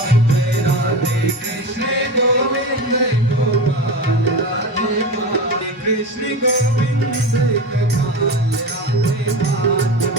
जय राधे कृष्ण गोविंद गोपाल राधे माधव कृष्ण गोविंद गोपाल राधे माधव।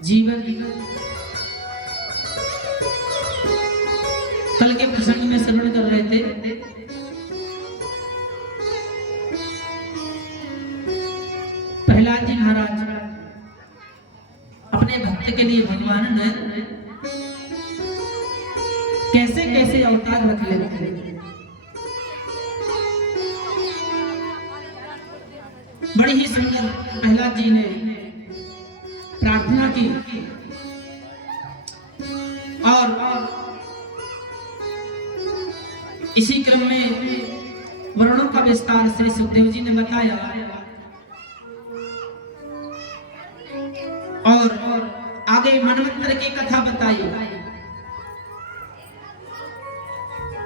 जीवन कल के प्रसंग में श्रवण कर रहे थे। प्रहलाद जी महाराज अपने भक्त के लिए भगवान ने कैसे कैसे अवतार रख लेते। बड़ी ही सुंदर प्रहलाद जी ने प्रार्थना की और इसी क्रम में वर्णों का विस्तार श्री सुखदेव जी ने बताया और आगे मनवंतर की कथा बताई।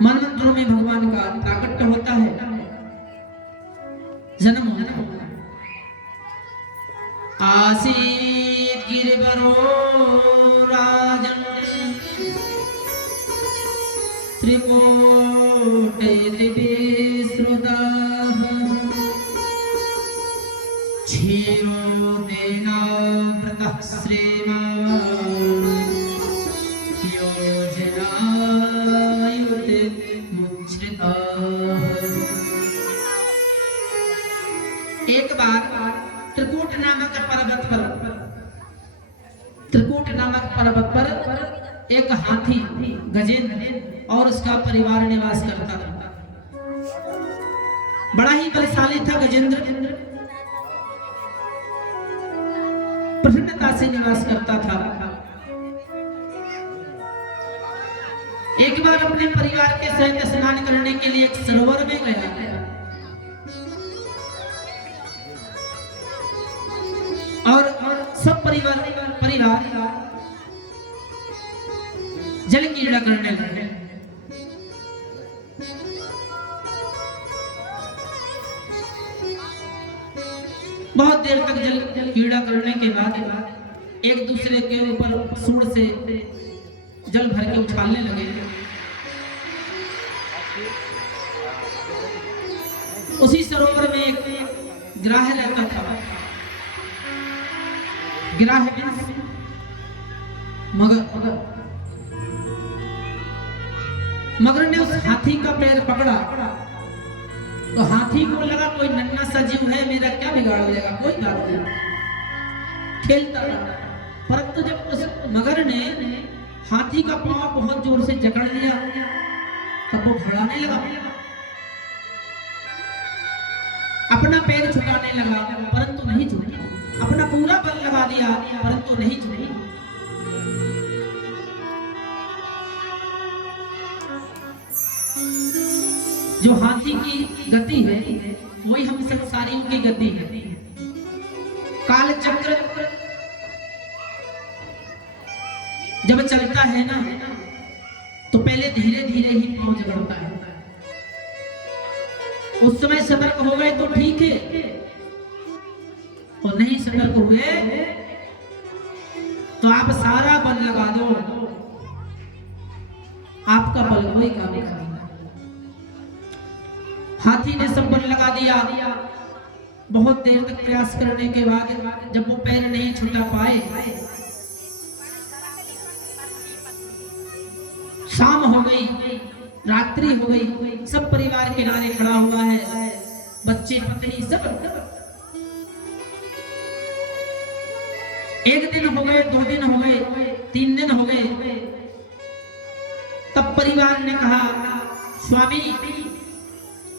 मनवंतरों में भगवान का प्राकट्य होता है, जन्म होता है। आसीत गिरिवरो राजन त्रिकोटे दिविश्रुतः क्षीरो देनावृतः श्रीमान् योजनायुते मुच्छ्रितः। एक बार त्रिकूट नामक पर्वत पर एक हाथी गजेंद्र और उसका परिवार निवास करता था। बड़ा ही बलशाली था गजेंद्र, प्रसन्नता से निवास करता था। एक बार अपने परिवार के सहित स्नान करने के लिए एक सरोवर में गया और सब परिवार जल क्रीड़ा करने लगे। बहुत देर तक जल क्रीड़ा करने के बाद एक दूसरे के ऊपर सूंड से जल भर के उछालने लगे। उसी सरोवर में एक ग्राह रहता था। गिरा है मगर ने उस हाथी का पैर पकड़ा तो हाथी को लगा कोई नन्हा सा जीव है, मेरा क्या बिगाड़ देगा, कोई बात नहीं, खेलता रहा। परंतु जब उस मगर ने हाथी का पांव बहुत जोर से जकड़ लिया तब वो घबराने लगा, अपना पैर छुटाने लगा परंतु नहीं छूटा, अपना पूरा बल लगा दिया परंतु नहीं छूटा। जो हाथी की गति है वही हम संसारियों की गति है। काल चक्र जब चलता है ना तो पहले धीरे धीरे ही पांव जगड़ता है, उस समय सतर्क हो गए तो ठीक है, और नहीं सतर्क हुए तो आप सारा बल लगा दो, आपका बल कोई काम नहीं। हाथी ने सब बल लगा दिया, बहुत देर तक प्रयास करने के बाद जब वो पैर नहीं छुटा पाए, शाम हो गई, रात्रि हो गई, सब परिवार किनारे खड़ा हुआ है, बच्चे पत्नी सब। एक दिन हो गए, 2 दिन हो गए, 3 दिन हो गए, तब परिवार ने कहा स्वामी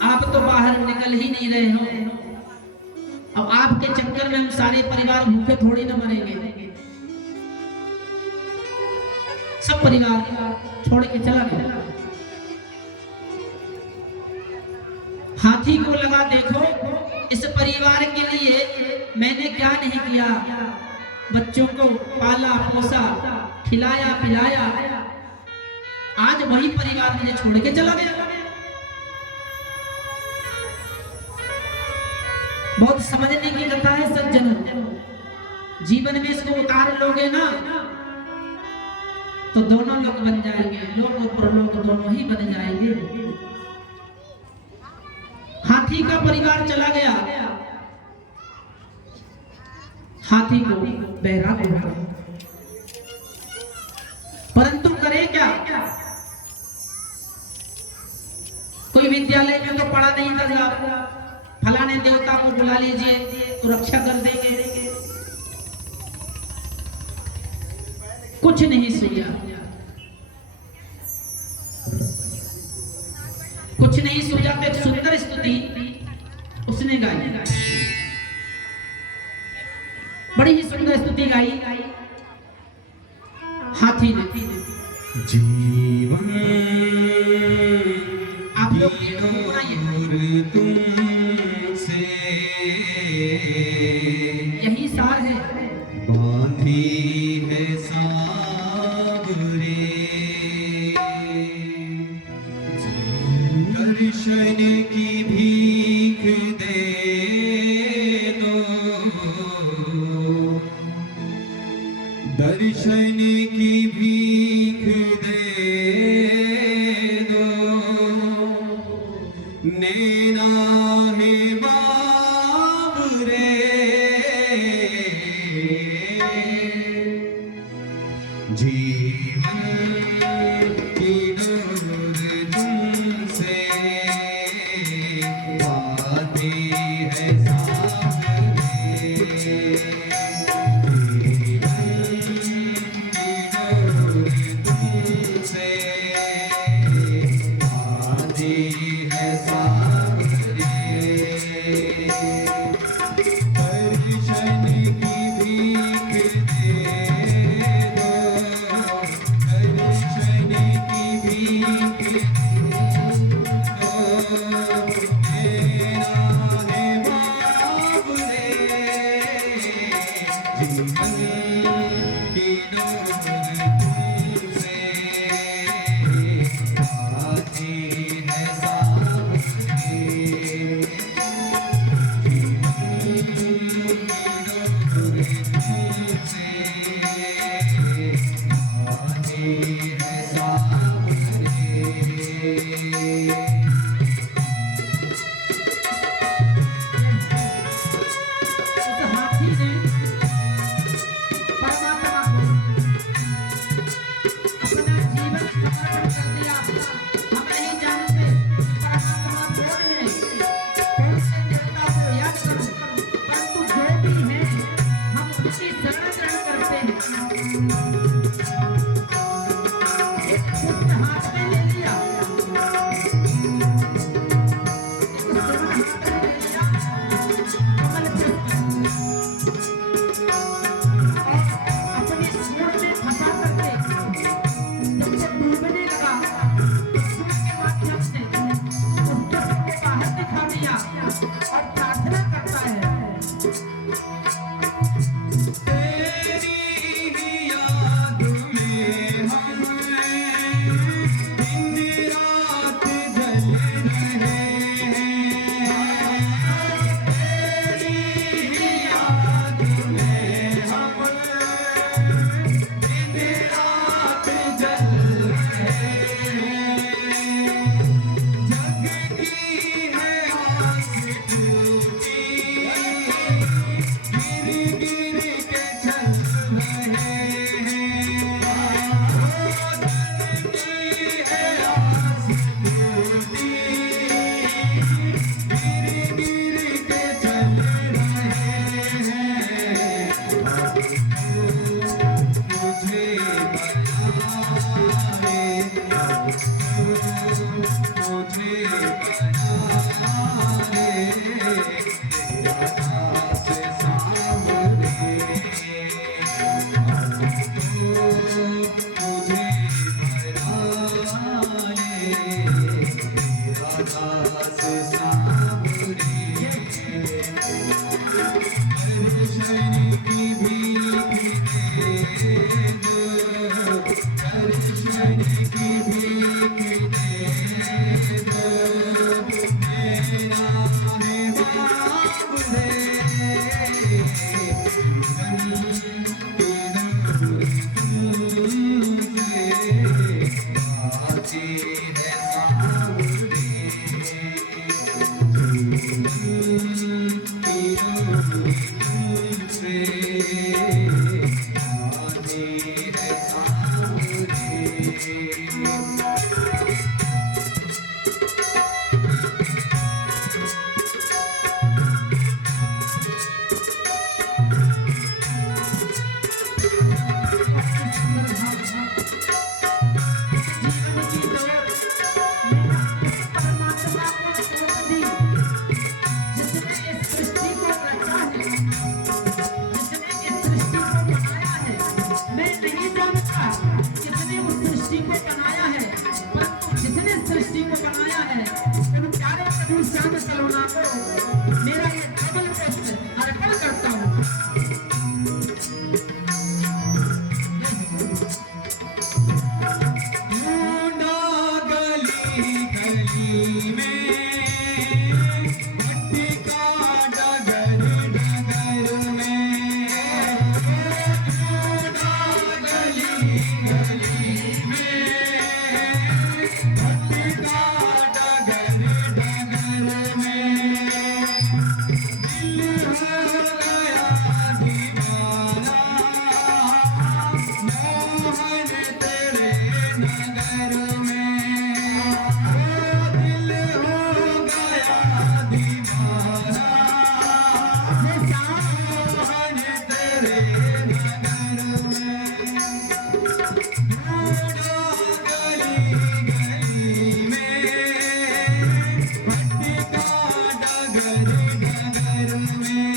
आप तो बाहर निकल ही नहीं रहे हो, अब आपके चक्कर में हम सारे परिवार भूखे थोड़ी न मरेंगे। सब परिवार छोड़ के चला गया। हाथी को लगा देखो इस परिवार के लिए मैंने क्या नहीं किया, बच्चों को पाला पोसा खिलाया पिलाया, आज वही परिवार मुझे छोड़ के चला गया। बहुत समझने की कथा है सज्जनों, जीवन में इसको उतार लोगे ना तो दोनों लोग बन जाएंगे, लोक और परलोक दोनों ही बन जाएंगे। हाथी का परिवार चला गया, हाथी को बहरा दिया, परंतु करे क्या, कोई विद्यालय में तो पढ़ा नहीं था, फलाने देवता को बुला लीजिए तो रक्षा कर देंगे, कुछ नहीं सूझा, कुछ नहीं सूझा। तो एक सुंदर स्तुति उसने गाई, बड़ी ही सुंदर स्तुति गाई हाथी ने। जीवन आप लोग सुनाइए, तुमसे यही सार है। बांधी है सावरे, दर्शन की भीख दे दो, दर्शन की भीख दे दो, नैना है बाबरे, जीवन की डोर तुमसे बांधी है सावरे, मेरा ये डबल प्रश्न अर्पण करता हूँ। ढूंढा गली गली में मट्टी का डगर डगर में ढूंढा गली गली में मट्टी का डगर डगर में दिल हो गया दीवाना मोहन तेरे नगर में ओ दिल हो गया दीवाना मोहन तेरे नगर में ढूंढा गली गली में मट्टी का डगर डगर में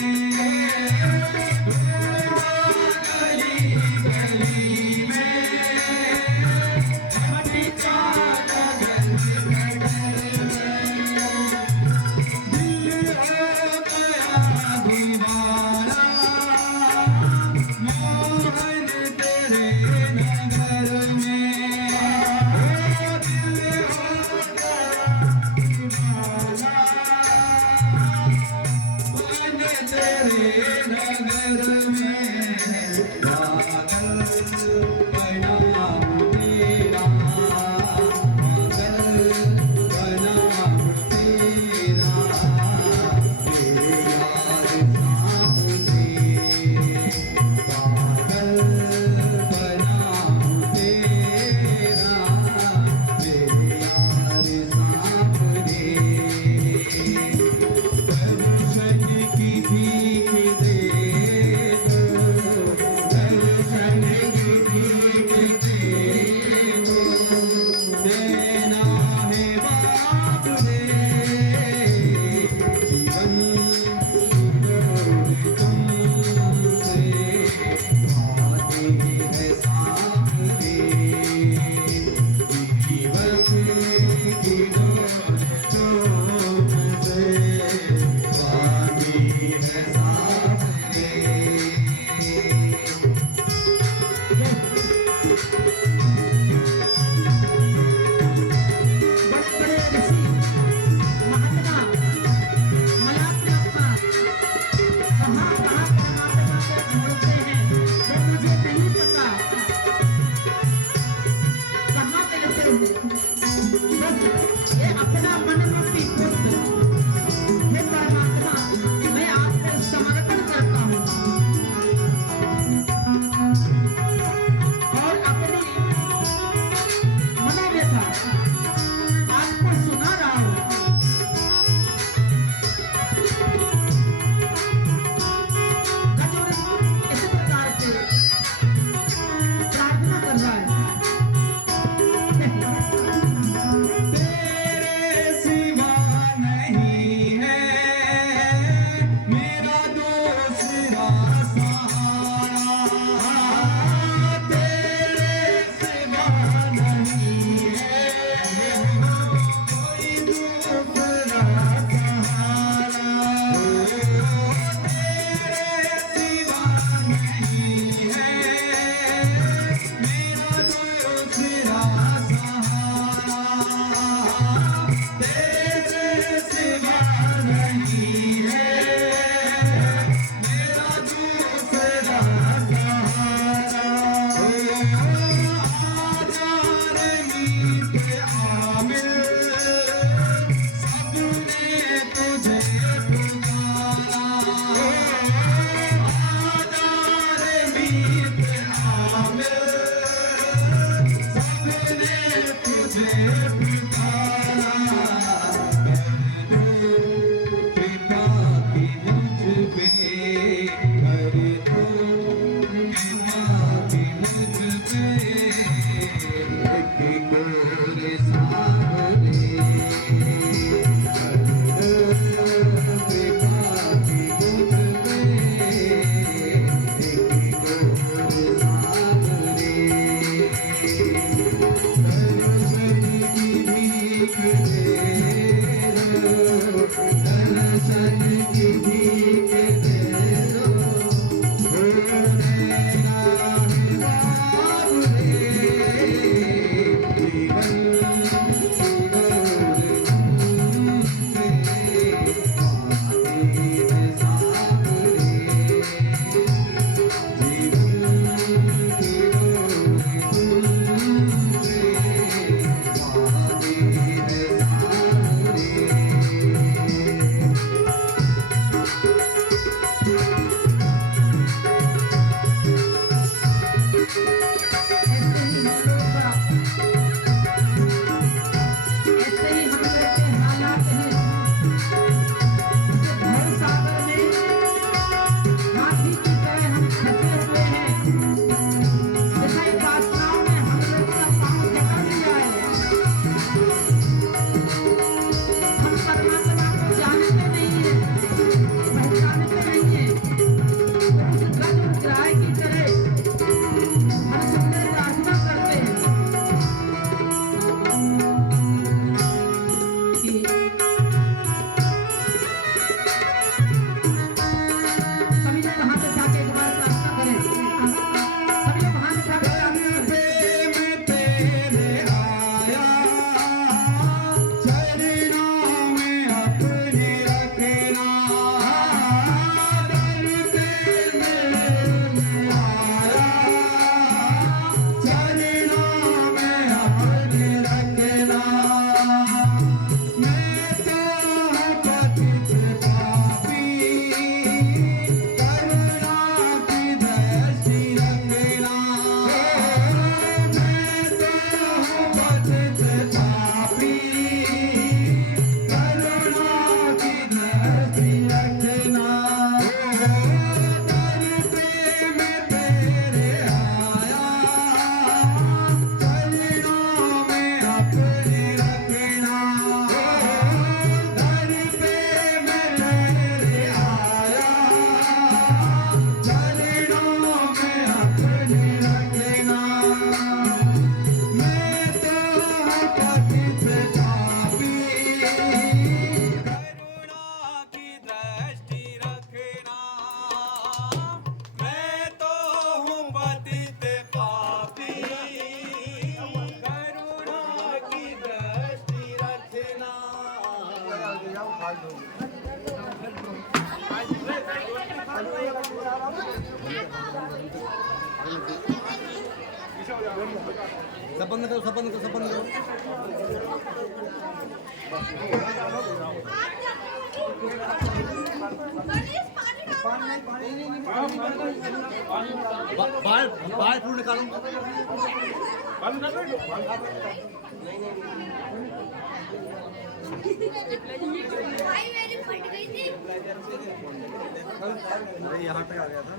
ढूंढा गली गली में मट्टी का डगर डगर में दिल हो गया दीवाना मोहन तेरे नगर में ओ दिल हो गया दीवाना मोहन तेरे नगर में पागल बना हूँ तेरा पागल बना हूँ तेरा तेरे यार सामने पागल बना हूँ तेरा तेरे यार सामने दर्शन की भीख दे दो दर्शन सब बंद करो, सब बंद करो, सब बंद करो। बाहर बाहर फूल निकालो। भाई मेरी फट गई थी। अरे यहाँ पे आ गया था।